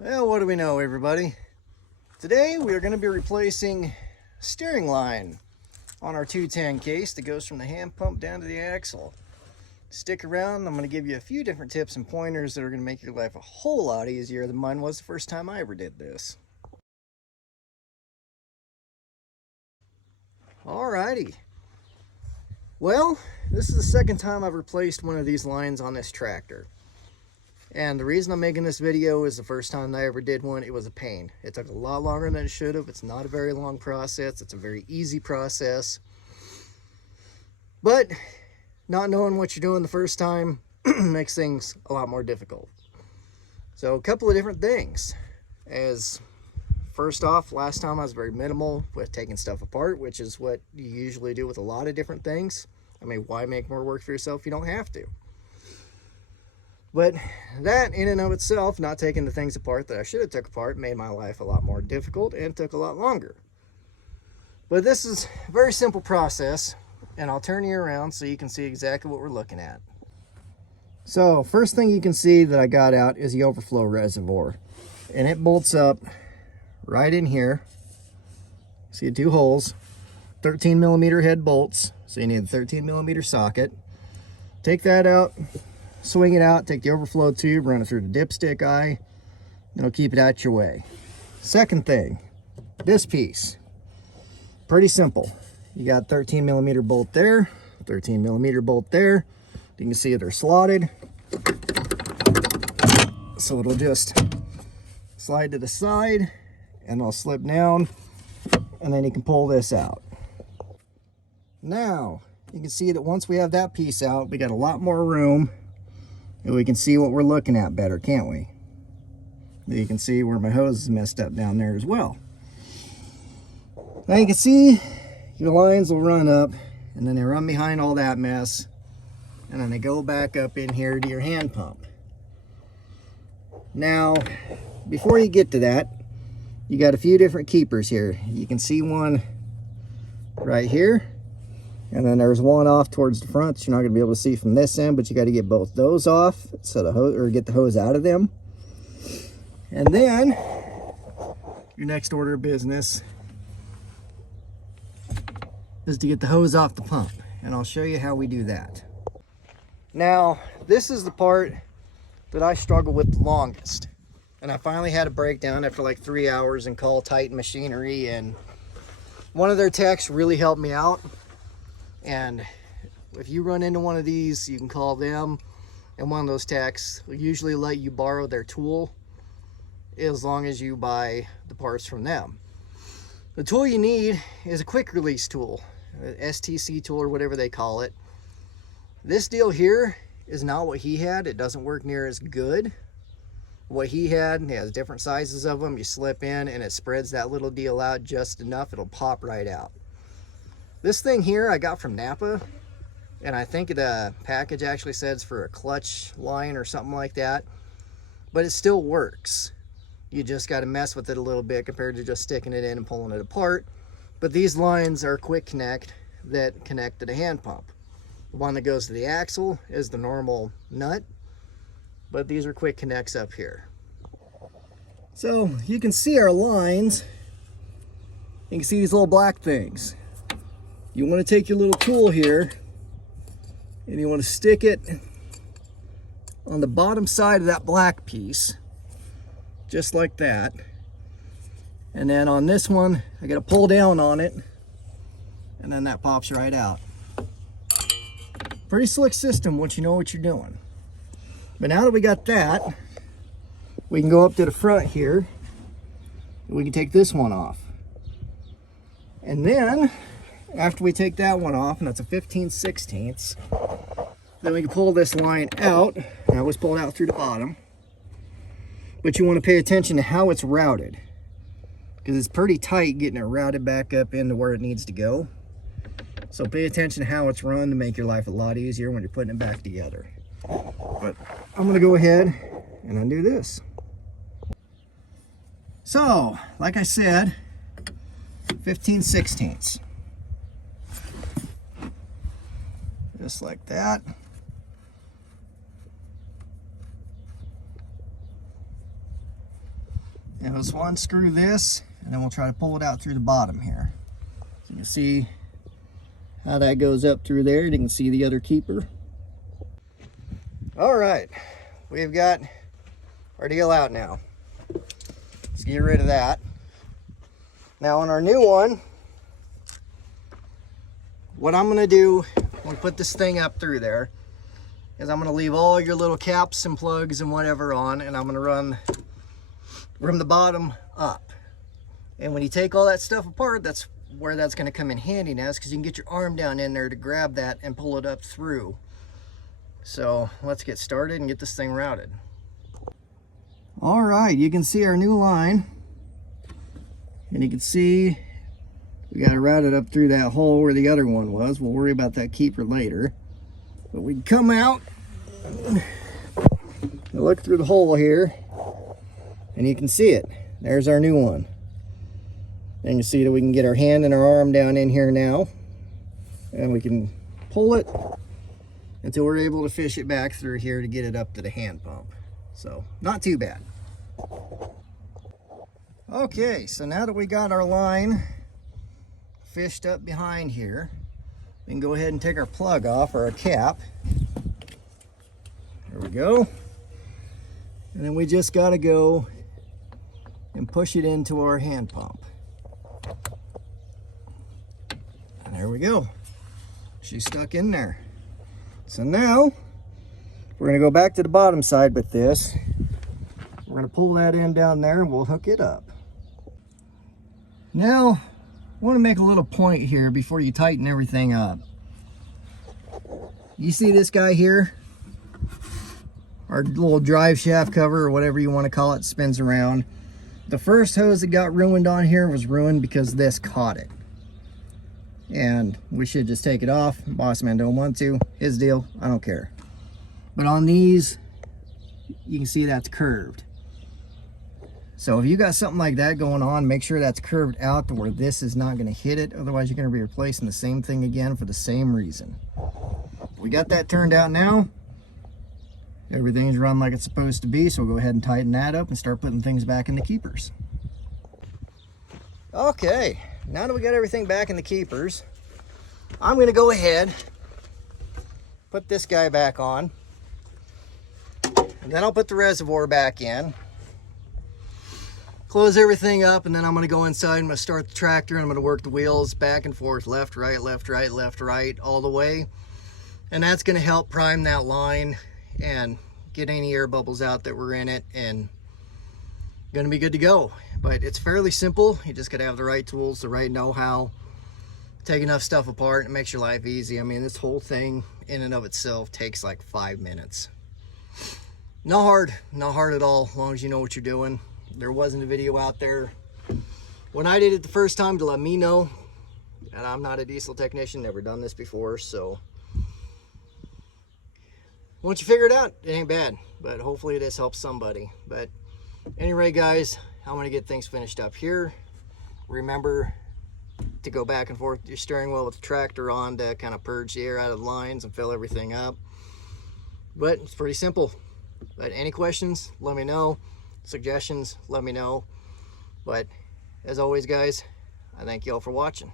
Well, what do we know, everybody? Today we are going to be replacing steering line on our 210 case that goes from the hand pump down to the axle. Stick around, I'm going to give you a few different tips and pointers that are going to make your life a whole lot easier than mine was the first time I ever did this. Alrighty. Well, this is the second time I've replaced one of these lines on this tractor. And the reason I'm making this video is the first time I ever did one, it was a pain. It took a lot longer than it should have. It's not a very long process. It's a very easy process. But not knowing what you're doing the first time makes things a lot more difficult. So a couple of different things. As first off, last time I was very minimal with taking stuff apart, which is what you usually do with a lot of different things. I mean, why make more work for yourself if you don't have to? But that in and of itself, not taking the things apart that I should have took apart, made my life a lot more difficult and took a lot longer. But this is a very simple process, and I'll turn you around so you can see exactly what we're looking at. So first thing you can see that I got out is the overflow reservoir, and it bolts up right in here. See the two holes, 13 millimeter head bolts, so you need a 13 millimeter socket. Take that out, swing it out, take the overflow tube, run it through the dipstick eye, and it'll keep it out your way. Second thing, this piece, pretty simple. You got 13 millimeter bolt there, 13 millimeter bolt there. You can see they're slotted, so it'll just slide to the side and it'll slip down, and then you can pull this out. Now you can see that once we have that piece out, we got a lot more room and we can see what we're looking at better, can't we? You can see where my hose is messed up down there as well. Now you can see your lines will run up, and then they run behind all that mess, and then they go back up in here to your hand pump. Now, before you get to that, you got a few different keepers here. You can see one right here, and then there's one off towards the front that you're not going to be able to see from this end, but you got to get both those off so the hose, or get the hose out of them. And then your next order of business is to get the hose off the pump, and I'll show you how we do that. Now, this is the part that I struggle with the longest, and I finally had a breakdown after like 3 hours and call Titan Machinery, and one of their techs really helped me out. And if you run into one of these, you can call them, and one of those techs will usually let you borrow their tool as long as you buy the parts from them. The tool you need is a quick release tool, STC tool or whatever they call it. This deal here is not what he had. It doesn't work near as good. What he had, he has different sizes of them. You slip in and it spreads that little deal out just enough, it'll pop right out. This thing here I got from Napa, and I think the package actually says for a clutch line or something like that, but it still works. You just got to mess with it a little bit compared to just sticking it in and pulling it apart. But these lines are quick connect that connect to the hand pump. The one that goes to the axle is the normal nut, but these are quick connects up here. So you can see our lines. You can see these little black things. You want to take your little tool here and you want to stick it on the bottom side of that black piece, just like that. And then on this one, I got to pull down on it, and then that pops right out. Pretty slick system once you know what you're doing. But now that we got that, we can go up to the front here, and we can take this one off. And then, after we take that one off, and that's a 15/16, then we can pull this line out. I always pull it out through the bottom. But you want to pay attention to how it's routed, because it's pretty tight getting it routed back up into where it needs to go. So pay attention to how it's run to make your life a lot easier when you're putting it back together. But I'm going to go ahead and undo this. So, like I said, 15/16. Just like that. And let's unscrew this, and then we'll try to pull it out through the bottom here. So you can see how that goes up through there. You can see the other keeper. All right, we've got our deal out now. Let's get rid of that. Now on our new one, what I'm gonna do when we put this thing up through there is I'm gonna leave all your little caps and plugs and whatever on, and I'm gonna run from the bottom up. And when you take all that stuff apart, that's where that's gonna come in handy now, is because you can get your arm down in there to grab that and pull it up through. So let's get started and get this thing routed. All right, you can see our new line, and you can see we got to route it up through that hole where the other one was. We'll worry about that keeper later. But we come out and look through the hole here, and you can see it. There's our new one. And you see that we can get our hand and our arm down in here now, and we can pull it until we're able to fish it back through here to get it up to the hand pump. So not too bad. Okay, so now that we got our line fished up behind here, we can go ahead and take our plug off, or our cap. There we go. And then we just got to go and push it into our hand pump. And there we go. She's stuck in there. So now we're going to go back to the bottom side with this. We're going to pull that end down there and we'll hook it up. Now, I want to make a little point here before you tighten everything up. You see this guy here? Our little drive shaft cover, or whatever you want to call it, spins around. The first hose that got ruined on here was ruined because this caught it. And we should just take it off. Boss man don't want to. His deal. I don't care. But on these, you can see that's curved. So if you got something like that going on, make sure that's curved out to where this is not going to hit it. Otherwise, you're going to be replacing the same thing again for the same reason. We got that turned out now. Everything's run like it's supposed to be. So we'll go ahead and tighten that up and start putting things back in the keepers. Okay, now that we got everything back in the keepers, I'm going to go ahead, put this guy back on, and then I'll put the reservoir back in, close everything up, and then I'm going to go inside. I'm going to start the tractor, and I'm going to work the wheels back and forth, left, right, left, right, left, right, all the way. And that's going to help prime that line and get any air bubbles out that were in it, and going to be good to go. But it's fairly simple. You just got to have the right tools, the right know-how, take enough stuff apart, and it makes your life easy. I mean, this whole thing in and of itself takes like 5 minutes. Not hard at all, as long as you know what you're doing. There wasn't a video out there when I did it the first time to let me know, and I'm not a diesel technician, never done this before, so once you figure it out, it ain't bad. But hopefully this helps somebody. But anyway, guys, I'm going to get things finished up here. Remember to go back and forth your steering wheel with the tractor on to kind of purge the air out of the lines and fill everything up. But it's pretty simple. But any questions, let me know. Suggestions, let me know. But as always, guys, I thank you all for watching.